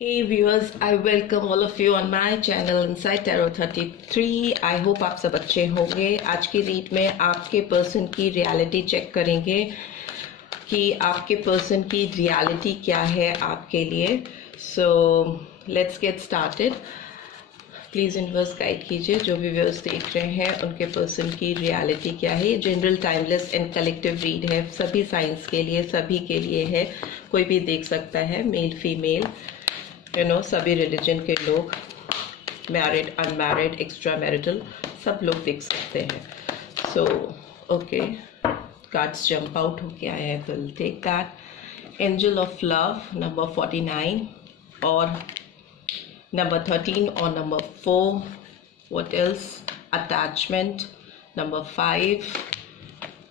Hey viewers, I welcome all of you on my channel Inside Tarot 33. I hope आप सब अच्छे होंगे। आज की रीड में आपके पर्सन की रियलिटी चेक करेंगे कि आपके पर्सन की रियलिटी क्या है आपके लिए। So let's get started. Please universe guide कीजिए, जो भी व्यूअर्स देख रहे हैं उनके पर्सन की रियलिटी क्या है। ये general timeless and collective read है, सभी साइंस के लिए, सभी के लिए है, कोई भी देख सकता है, मेल फीमेल, सभी रिलीजन के लोग, मैरिड अनमैरिड एक्स्ट्रा मैरिटल, सब लोग देख सकते हैं। So okay, cards jump out होके आए हैं, तो take that. Angel of love number 49 और नंबर 13 और number 4। What else? Attachment number 5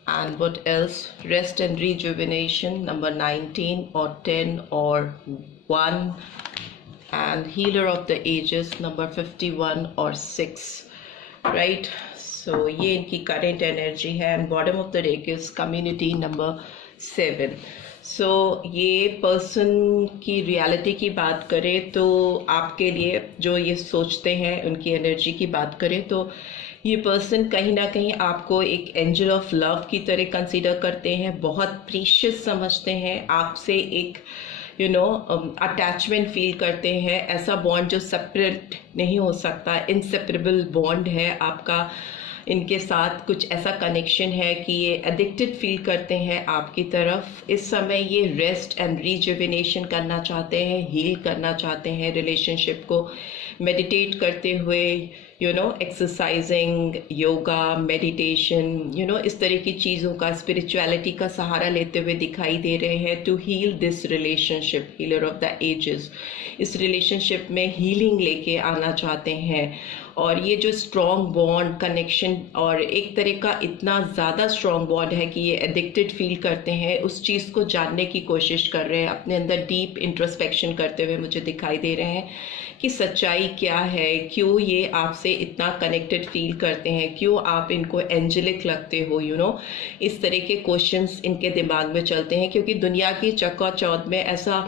and what else? Rest and rejuvenation number 19 or 10 or 1 and healer of the ages number 51 or 6, right? So ये इनकी current energy है and bottom of the deck is community number 7. So ये person की reality की बात करें तो आपके लिए जो ये सोचते हैं, उनकी एनर्जी की बात करें तो ये पर्सन कहीं ना कहीं आपको एक एंजल ऑफ लव की तरह कंसीडर करते हैं, बहुत प्रीशियस समझते हैं, आपसे एक अटैचमेंट फील करते हैं। ऐसा बॉन्ड जो सेपरेट नहीं हो सकता, इनसेपरेबल बॉन्ड है आपका इनके साथ। कुछ ऐसा कनेक्शन है कि ये एडिक्टेड फील करते हैं आपकी तरफ। इस समय ये रेस्ट एंड रिजुविनेशन करना चाहते हैं, हील करना चाहते हैं रिलेशनशिप को, मेडिटेट करते हुए, एक्सरसाइजिंग, योगा, मेडिटेशन, इस तरह की चीज़ों का, स्पिरिचुअलिटी का सहारा लेते हुए दिखाई दे रहे हैं to heal this relationship, healer of the ages. इस रिलेशनशिप में हीलिंग लेके आना चाहते हैं और ये जो स्ट्रॉन्ग बॉन्ड कनेक्शन और एक तरह का इतना ज़्यादा स्ट्रॉन्ग बॉन्ड है कि ये एडिक्टेड फील करते हैं, उस चीज़ को जानने की कोशिश कर रहे हैं, अपने अंदर डीप इंट्रोस्पेक्शन करते हुए मुझे दिखाई दे रहे हैं कि सच्चाई क्या है, क्यों ये आपसे इतना कनेक्टेड फील करते हैं, क्यों आप इनको एंजेलिक लगते हो, इस तरह के क्वेश्चंस इनके दिमाग में चलते हैं। क्योंकि दुनिया की चकाचौंध में ऐसा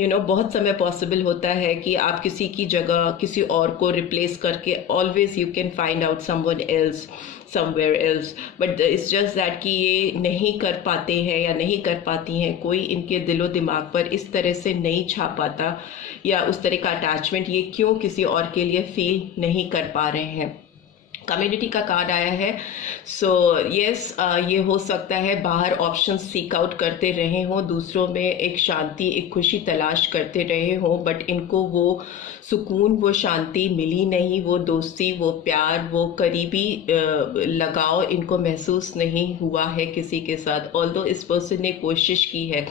बहुत समय पॉसिबल होता है कि आप किसी की जगह किसी और को रिप्लेस करके always you can find out someone else somewhere else, but it's just that कि ये नहीं कर पाते हैं या नहीं कर पाती हैं, कोई इनके दिलो दिमाग पर इस तरह से नहीं छा पाता या उस तरह का अटैचमेंट ये क्यों किसी और के लिए फील नहीं कर पा रहे हैं। कम्युनिटी का कार्ड आया है। सो यस, ये हो सकता है बाहर ऑप्शन सीक आउट करते रहे हों, दूसरों में एक शांति, एक खुशी तलाश करते रहे हों, बट इनको वो सुकून, वो शांति मिली नहीं, वो दोस्ती, वो प्यार, वो करीबी लगाव इनको महसूस नहीं हुआ है किसी के साथ। ऑल्दो इस पर्सन ने कोशिश की है,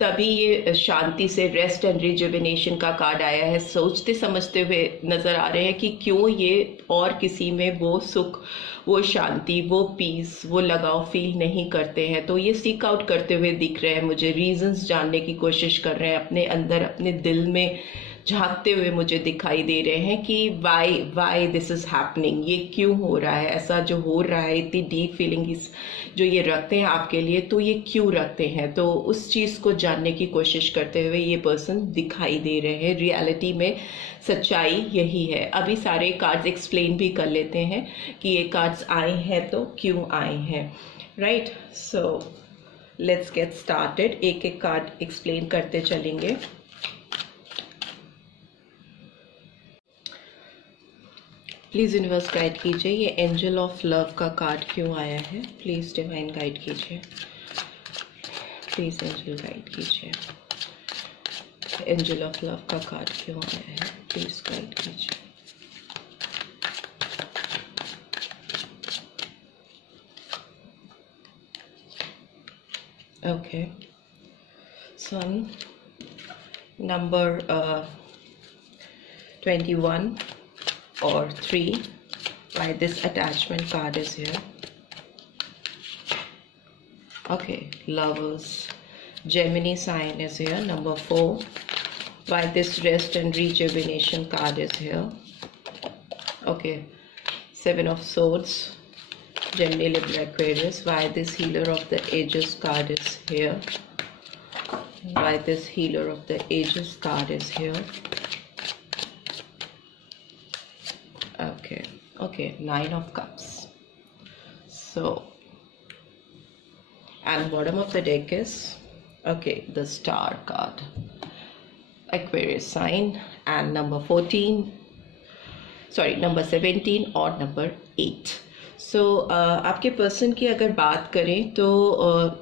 तभी ये शांति से रेस्ट एंड रिजुविनेशन का कार्ड आया है। सोचते समझते हुए नजर आ रहे हैं कि क्यों ये और किसी में वो सुख, वो शांति, वो पीस, वो लगाव फील नहीं करते हैं। तो ये सीक आउट करते हुए दिख रहे हैं मुझे, रीजंस जानने की कोशिश कर रहे हैं, अपने अंदर, अपने दिल में झांकते हुए मुझे दिखाई दे रहे हैं कि वाई दिस इज हैपनिंग, ये क्यों हो रहा है, ऐसा जो हो रहा है, इतनी डीप फीलिंग जो ये रखते हैं आपके लिए, तो ये क्यों रखते हैं। तो उस चीज़ को जानने की कोशिश करते हुए ये पर्सन दिखाई दे रहे हैं। रियलिटी में सच्चाई यही है। अभी सारे कार्ड्स एक्सप्लेन भी कर लेते हैं कि ये कार्ड्स आए हैं तो क्यों आए हैं, right? So let's get started, एक एक कार्ड एक्सप्लेन करते चलेंगे। प्लीज़ यूनिवर्स गाइड कीजिए, ये एंजल ऑफ लव का कार्ड क्यों आया है, प्लीज़ डिवाइन गाइड कीजिए, प्लीज़ एंजल गाइड कीजिए। एंजल ऑफ लव का कार्ड क्यों आया है, प्लीज़ गाइड कीजिए। Okay, sun number 21 or 3, why this attachment card is here. Okay, lovers, Gemini sign is here, number 4, why this rest and rejuvenation card is here. Okay, 7 of swords, Gemini, Libra, Aquarius, why this healer of the ages card is here, why this healer of the ages card is here. Okay, Nine of Cups. So, and bottom of the deck is, okay, the Star card. Aquarius sign, and number 17 और number 8. सो आपके person की अगर बात करें तो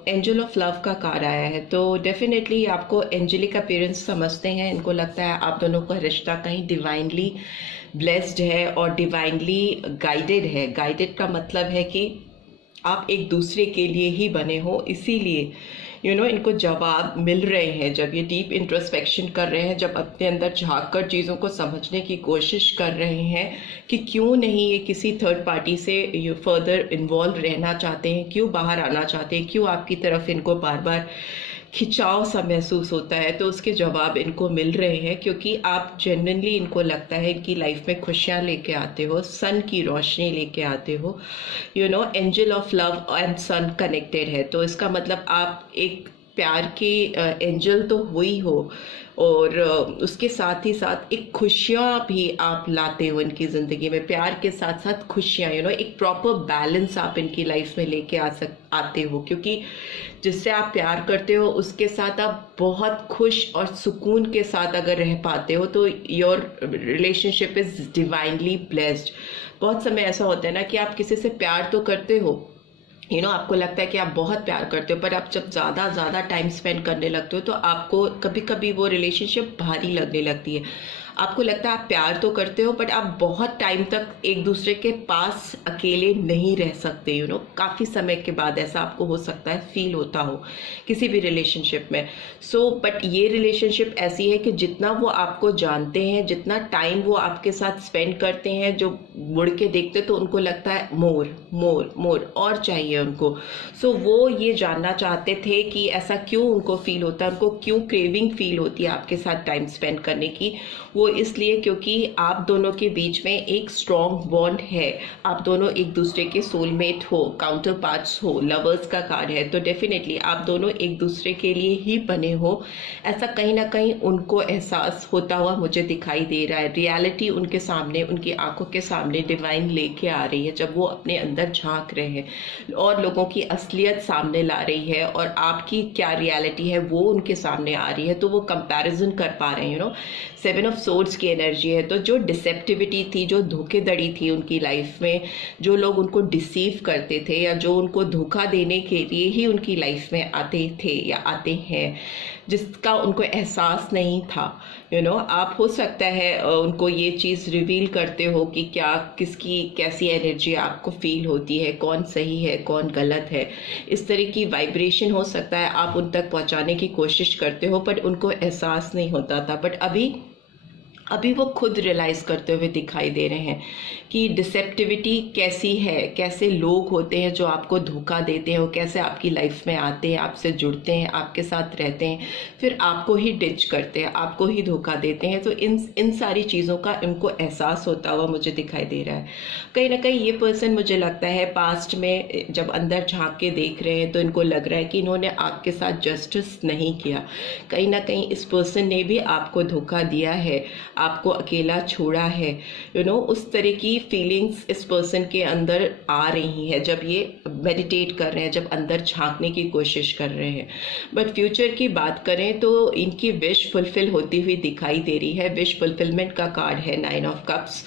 angel of love का card आया है, तो डेफिनेटली आपको एंजेलिक अपीयरेंस समझते हैं। इनको लगता है आप दोनों का रिश्ता कहीं डिवाइनली ब्लेस्ड है और डिवाइनली गाइडेड है। गाइडेड का मतलब है कि आप एक दूसरे के लिए ही बने हो, इसीलिए इनको जवाब मिल रहे हैं। जब ये डीप इंट्रोस्पेक्शन कर रहे हैं, जब अपने अंदर झांक कर चीज़ों को समझने की कोशिश कर रहे हैं कि क्यों नहीं ये किसी थर्ड पार्टी से फर्दर इन्वॉल्व रहना चाहते हैं, क्यों बाहर आना चाहते हैं, क्यों आपकी तरफ इनको बार बार खिंचाव सा महसूस होता है, तो उसके जवाब इनको मिल रहे हैं। क्योंकि आप जेन्युइनली, इनको लगता है इनकी लाइफ में खुशियाँ लेके आते हो, सन की रोशनी लेके आते हो। Angel of love and sun connected है, तो इसका मतलब आप एक प्यार के एंजल तो हुई हो, और उसके साथ ही साथ एक खुशियाँ भी आप लाते हो इनकी ज़िंदगी में। प्यार के साथ साथ खुशियाँ, एक प्रॉपर बैलेंस आप इनकी लाइफ में लेके आते हो, क्योंकि जिससे आप प्यार करते हो उसके साथ आप बहुत खुश और सुकून के साथ अगर रह पाते हो तो your relationship is divinely blessed. बहुत समय ऐसा होता है ना कि आप किसी से प्यार तो करते हो, आपको लगता है कि आप बहुत प्यार करते हो, पर आप जब ज़्यादा टाइम स्पेंड करने लगते हो तो आपको कभी कभी वो रिलेशनशिप भारी लगने लगती है। आपको लगता है आप प्यार तो करते हो, बट आप बहुत टाइम तक एक दूसरे के पास अकेले नहीं रह सकते। काफ़ी समय के बाद ऐसा आपको हो सकता है, फील होता हो किसी भी रिलेशनशिप में। बट ये रिलेशनशिप ऐसी है कि जितना वो आपको जानते हैं, जितना टाइम वो आपके साथ स्पेंड करते हैं, जो मुड़ के देखते तो उनको लगता है मोर मोर मोर और चाहिए उनको। वो ये जानना चाहते थे कि ऐसा क्यों उनको फील होता है, उनको क्यों क्रेविंग फील होती है आपके साथ टाइम स्पेंड करने की। वो इसलिए क्योंकि आप दोनों के बीच में एक स्ट्रॉन्ग बॉन्ड है, आप दोनों एक दूसरे के सोलमेट हो, काउंटर पार्ट्स हो, लवर्स का कार्ड है, तो डेफिनेटली आप दोनों एक दूसरे के लिए ही बने हो, ऐसा कहीं ना कहीं उनको एहसास होता हुआ मुझे दिखाई दे रहा है। रियलिटी उनके सामने, उनकी आंखों के सामने डिवाइन लेके आ रही है जब वो अपने अंदर झांक रहे हैं और लोगों की असलियत सामने ला रही है, और आपकी क्या रियलिटी है वो उनके सामने आ रही है, तो वो कंपैरिजन कर पा रहे हैं। 7 ऑफ सोर्ड्स की एनर्जी है, तो जो डिसेप्टिविटी थी, जो धोखेधड़ी थी उनकी लाइफ में, जो लोग उनको डिसीव करते थे या जो उनको धोखा देने के लिए ही उनकी लाइफ में आते थे या आते हैं, जिसका उनको एहसास नहीं था। आप हो सकता है उनको ये चीज़ रिवील करते हो कि क्या किसकी कैसी एनर्जी आपको फील होती है, कौन सही है कौन गलत है, इस तरह की वाइब्रेशन हो सकता है आप उन तक पहुंचाने की कोशिश करते हो, बट उनको एहसास नहीं होता था। बट अभी वो खुद रियलाइज करते हुए दिखाई दे रहे हैं कि डिसेप्टिविटी कैसी है, कैसे लोग होते हैं जो आपको धोखा देते हैं, वो कैसे आपकी लाइफ में आते हैं, आपसे जुड़ते हैं, आपके साथ रहते हैं, फिर आपको ही डिच करते हैं, आपको ही धोखा देते हैं। तो इन सारी चीज़ों का इनको एहसास होता हुआ मुझे दिखाई दे रहा है। कहीं ना कहीं ये पर्सन, मुझे लगता है पास्ट में जब अंदर झांक के देख रहे हैं तो इनको लग रहा है कि इन्होंने आपके साथ जस्टिस नहीं किया। कहीं ना कहीं इस पर्सन ने भी आपको धोखा दिया है, आपको अकेला छोड़ा है। उस तरह की फीलिंग्स इस पर्सन के अंदर आ रही हैं जब ये मेडिटेट कर रहे हैं, जब अंदर झांकने की कोशिश कर रहे हैं। बट फ्यूचर की बात करें तो इनकी विश फुलफिल होती हुई दिखाई दे रही है। विश फुलफिलमेंट का कार्ड है 9 of cups,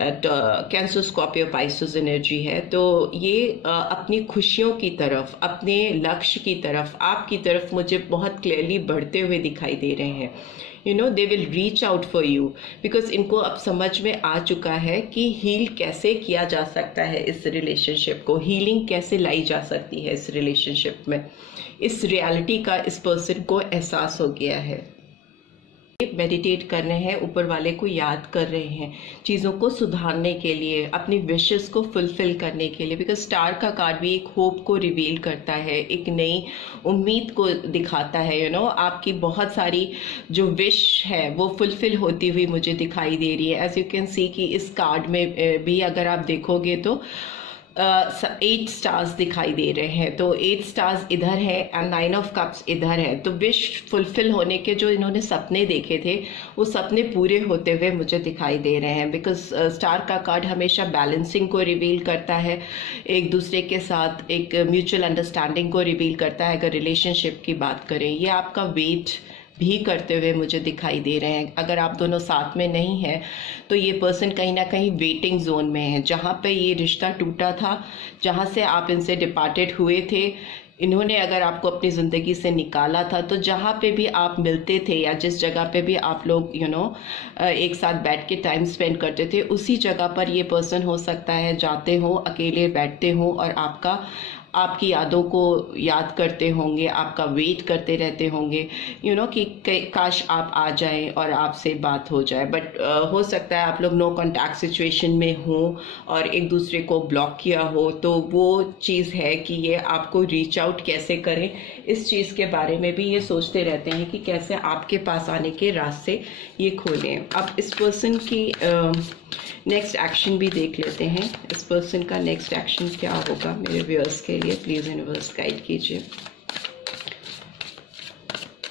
cancer Scorpio Pisces energy है। तो ये अपनी खुशियों की तरफ, अपने लक्ष्य की तरफ, आपकी तरफ मुझे बहुत क्लियरली बढ़ते हुए दिखाई दे रहे हैं। they will reach out for you, because इनको अब समझ में आ चुका है कि हील कैसे किया जा सकता है, इस रिलेशनशिप को हीलिंग कैसे लाई जा सकती है इस रिलेशनशिप में। इस रियलिटी का इस पर्सन को एहसास हो गया है। मेडिटेट कर रहे हैं, ऊपर वाले को याद कर रहे हैं चीज़ों को सुधारने के लिए, अपनी विशेस को फुलफिल करने के लिए। बिकॉज स्टार का कार्ड भी एक होप को रिवील करता है, एक नई उम्मीद को दिखाता है। आपकी बहुत सारी जो विश है वो फुलफिल होती हुई मुझे दिखाई दे रही है। एज यू कैन सी कि इस कार्ड में भी अगर आप देखोगे तो 8 स्टार्स दिखाई दे रहे हैं। तो 8 स्टार्स इधर है एंड 9 ऑफ कप्स इधर है। तो विश फुलफिल होने के जो इन्होंने सपने देखे थे वो सपने पूरे होते हुए मुझे दिखाई दे रहे हैं। बिकॉज स्टार का कार्ड हमेशा बैलेंसिंग को रिवील करता है, एक दूसरे के साथ एक म्यूचुअल अंडरस्टैंडिंग को रिवील करता है। अगर रिलेशनशिप की बात करें, ये आपका वेट भी करते हुए मुझे दिखाई दे रहे हैं। अगर आप दोनों साथ में नहीं हैं तो ये पर्सन कहीं ना कहीं वेटिंग जोन में है। जहाँ पे ये रिश्ता टूटा था, जहाँ से आप इनसे डिपार्टेड हुए थे, इन्होंने अगर आपको अपनी ज़िंदगी से निकाला था, तो जहाँ पे भी आप मिलते थे या जिस जगह पे भी आप लोग एक साथ बैठ के टाइम स्पेंड करते थे, उसी जगह पर ये पर्सन हो सकता है जाते हो, अकेले बैठते हो और आपकी यादों को याद करते होंगे, आपका वेट करते रहते होंगे कि काश आप आ जाएं और आपसे बात हो जाए। बट हो सकता है आप लोग नो कॉन्टैक्ट सिचुएशन में हो और एक दूसरे को ब्लॉक किया हो। तो वो चीज़ है कि ये आपको रीच आउट कैसे करें, इस चीज़ के बारे में भी ये सोचते रहते हैं कि कैसे आपके पास आने के रास्ते ये खोलें। अब इस पर्सन की नेक्स्ट एक्शन भी देख लेते हैं। इस पर्सन का नेक्स्ट एक्शन क्या होगा मेरे व्यूअर्स के लिए, प्लीज यूनिवर्स गाइड कीजिए।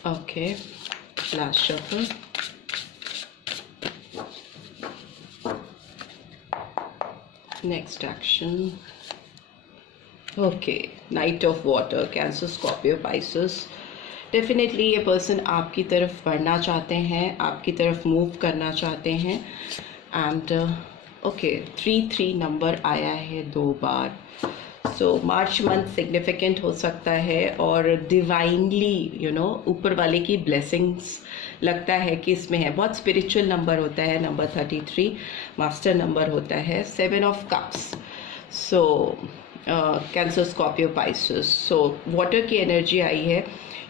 Okay, last shuffle. Next action, okay, night of water, cancer, Scorpio, Pisces. Definitely ये पर्सन आपकी तरफ बढ़ना चाहते हैं, आपकी तरफ मूव करना चाहते हैं। एंड ओके, 3 नंबर आया है 2 बार। सो मार्च मंथ सिग्निफिकेंट हो सकता है और डिवाइनली ऊपर वाले की ब्लेसिंग्स लगता है कि इसमें है। बहुत स्पिरिचुअल नंबर होता है नंबर 33, मास्टर नंबर होता है 7 of cups. So cancer, Scorpio, Pisces. So water की एनर्जी आई है।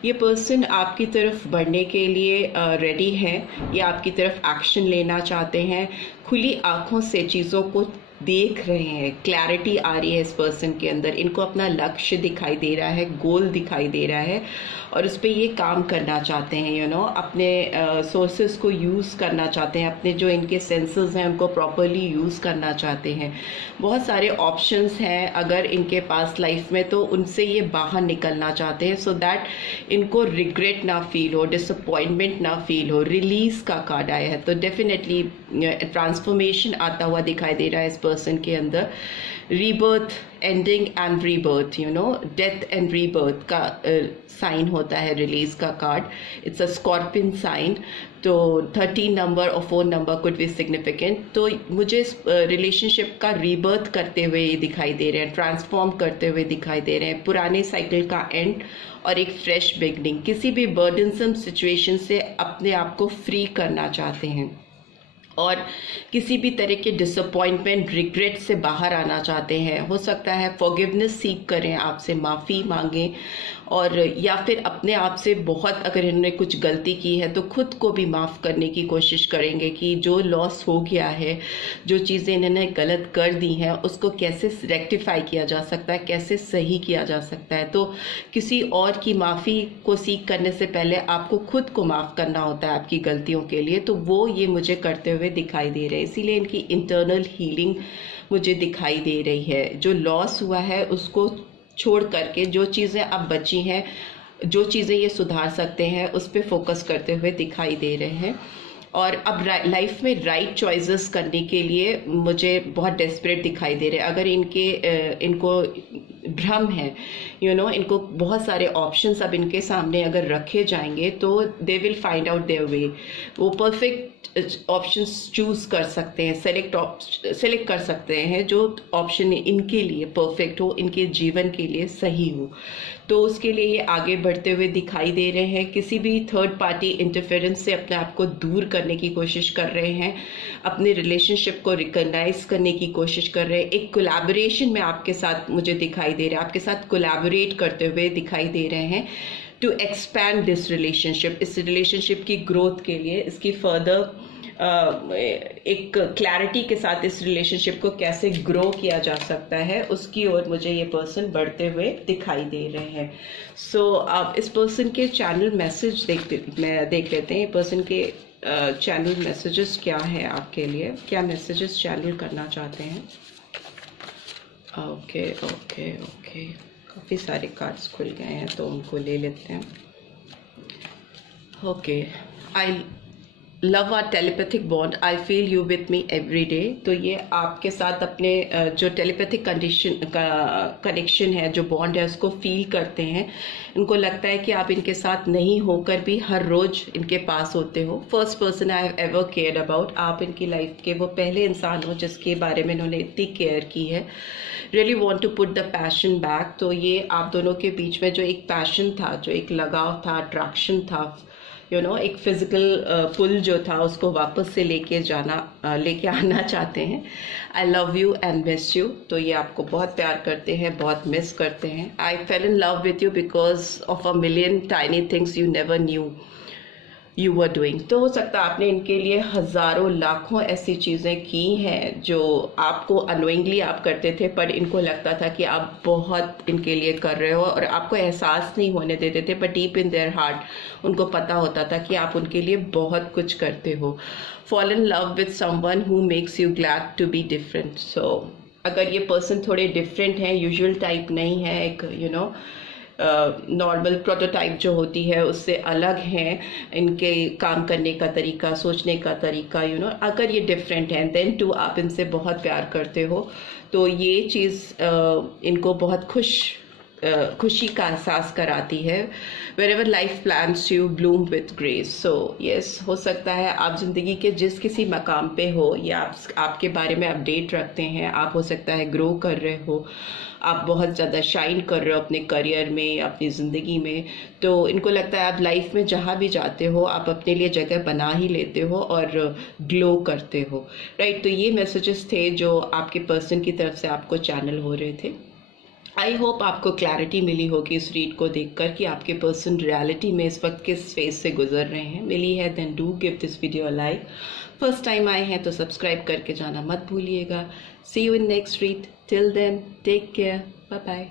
ये पर्सन आपकी तरफ बढ़ने के लिए रेडी है, ये आपकी तरफ एक्शन लेना चाहते हैं, खुली आंखों से चीज़ों को देख रहे हैं, क्लैरिटी आ रही है इस पर्सन के अंदर। इनको अपना लक्ष्य दिखाई दे रहा है, गोल दिखाई दे रहा है और उस पर ये काम करना चाहते हैं। अपने सोर्सेस को यूज़ करना चाहते हैं, अपने जो इनके सेंसेस हैं उनको प्रॉपरली यूज़ करना चाहते हैं। बहुत सारे ऑप्शंस हैं अगर इनके पास लाइफ में, तो उनसे ये बाहर निकलना चाहते हैं सो दैट इनको रिग्रेट ना फील हो, डिसअपॉइंटमेंट ना फील हो। रिलीज का कार्ड आया है तो डेफिनेटली ट्रांसफॉर्मेशन आता हुआ दिखाई दे रहा है इस पर्सन के अंदर। Rebirth, ending and rebirth, death and rebirth का साइन होता है रिलीज का card. It's a scorpion sign. तो 13 नंबर और 4 नंबर कुड बी सिग्निफिकेंट। तो मुझे इस रिलेशनशिप का रीबर्थ करते हुए ये दिखाई दे रहे हैं, ट्रांसफॉर्म करते हुए दिखाई दे रहे हैं। पुराने साइकिल का एंड और एक फ्रेश बिगनिंग। किसी भी बर्डनसम सिचुएशन से अपने आप को फ्री करना चाहते हैं और किसी भी तरह के डिसअपॉइंटमेंट, रिग्रेट से बाहर आना चाहते हैं। हो सकता है फॉरगिवनेस सीख करें, आपसे माफ़ी मांगें और या फिर अपने आप से बहुत, अगर इन्होंने कुछ गलती की है तो खुद को भी माफ़ करने की कोशिश करेंगे कि जो लॉस हो गया है, जो चीज़ें इन्होंने गलत कर दी हैं उसको कैसे रेक्टिफाई किया जा सकता है, कैसे सही किया जा सकता है। तो किसी और की माफ़ी को सीख करने से पहले आपको खुद को माफ़ करना होता है आपकी गलतियों के लिए। तो वो ये मुझे करते हुए दिखाई दे रहे हैं, इसीलिए इनकी इंटरनल हीलिंग मुझे दिखाई दे रही है। जो लॉस हुआ है उसको छोड़ करके जो चीज़ें अब बची हैं, जो चीज़ें ये सुधार सकते हैं, उस पर फोकस करते हुए दिखाई दे रहे हैं। और अब लाइफ में राइट चॉइसेस करने के लिए मुझे बहुत डेस्परेट दिखाई दे रहे हैं। अगर इनको भ्रम है, इनको बहुत सारे ऑप्शंस अब इनके सामने अगर रखे जाएंगे तो they will find out their way. वो परफेक्ट ऑप्शंस चूज कर सकते हैं, सेलेक्ट कर सकते हैं जो ऑप्शन इनके लिए परफेक्ट हो, इनके जीवन के लिए सही हो। तो उसके लिए ये आगे बढ़ते हुए दिखाई दे रहे हैं। किसी भी थर्ड पार्टी इंटरफेरेंस से अपने आप को दूर करने की कोशिश कर रहे हैं, अपने रिलेशनशिप को रिकॉग्नाइज करने की कोशिश कर रहे हैं। एक कोलैबोरेशन में आपके साथ मुझे दिखाई दे रहा है, आपके साथ कोलैबोरेट करते हुए दिखाई दे रहे हैं टू एक्सपैंड दिस रिलेशनशिप। इस रिलेशनशिप की ग्रोथ के लिए, इसकी फर्दर एक क्लैरिटी के साथ इस रिलेशनशिप को कैसे ग्रो किया जा सकता है, उसकी ओर मुझे ये पर्सन बढ़ते हुए दिखाई दे रहे हैं। सो आप इस पर्सन के चैनल मैसेज देख लेते हैं। पर्सन के चैनल मैसेजेस क्या है आपके लिए, क्या मैसेजेस चैनल करना चाहते हैं। ओके ओके ओके, काफ़ी सारे कार्ड्स खुल गए हैं तो उनको ले लेते हैं। Okay, I love are telepathic bond, I feel you with me every day. तो ये आपके साथ अपने जो टेलीपैथिक कनेक्शन है, जो बॉन्ड है, उसको फील करते हैं। इनको लगता है कि आप इनके साथ नहीं होकर भी हर रोज इनके पास होते हो। First person I have ever cared about, आप इनकी लाइफ के वो पहले इंसान हो जिसके बारे में इन्होंने इतनी केयर की है। Really want to put the passion back. तो ये आप दोनों के बीच में जो एक पैशन था, जो एक लगाव था, अट्रैक्शन था, एक फिजिकल पुल जो था, उसको वापस से लेके आना चाहते हैं। I love you and miss you. तो ये आपको बहुत प्यार करते हैं, बहुत मिस करते हैं। I fell in love with you because of a million tiny things you never knew you were doing. तो हो सकता है आपने इनके लिए हजारों लाखों ऐसी चीज़ें की हैं जो आपको अनोइंगली आप करते थे, पर इनको लगता था कि आप बहुत इनके लिए कर रहे हो और आपको एहसास नहीं होने देते थे, but deep in their heart उनको पता होता था कि आप उनके लिए बहुत कुछ करते हो। Fall in love with someone who makes you glad to be different. So अगर ये पर्सन थोड़े डिफरेंट हैं, यूजुअल टाइप नहीं है, एक नॉर्मल प्रोटोटाइप जो होती है उससे अलग हैं, इनके काम करने का तरीका, सोचने का तरीका, अगर ये डिफरेंट हैं, देन टू आप इनसे बहुत प्यार करते हो। तो ये चीज़ इनको बहुत खुशी का एहसास कराती है। Wherever life plans you bloom with grace. So yes, हो सकता है आप जिंदगी के जिस किसी मकाम पे हो या आपके बारे में अपडेट रखते हैं, आप हो सकता है ग्रो कर रहे हो, आप बहुत ज़्यादा शाइन कर रहे हो अपने करियर में, अपनी ज़िंदगी में। तो इनको लगता है आप लाइफ में जहाँ भी जाते हो आप अपने लिए जगह बना ही लेते हो और ग्लो करते हो, राइट। तो ये मैसेजेस थे जो आपके पर्सन की तरफ से आपको चैनल हो रहे थे। आई होप आपको क्लैरिटी मिली होगी इस रीड को देखकर कि आपके पर्सन रियलिटी में इस वक्त किस फेज से गुजर रहे हैं। मिली है then do give this video a like. First time आए हैं तो सब्सक्राइब करके जाना मत भूलिएगा। See you in next read. Till then take care, bye bye.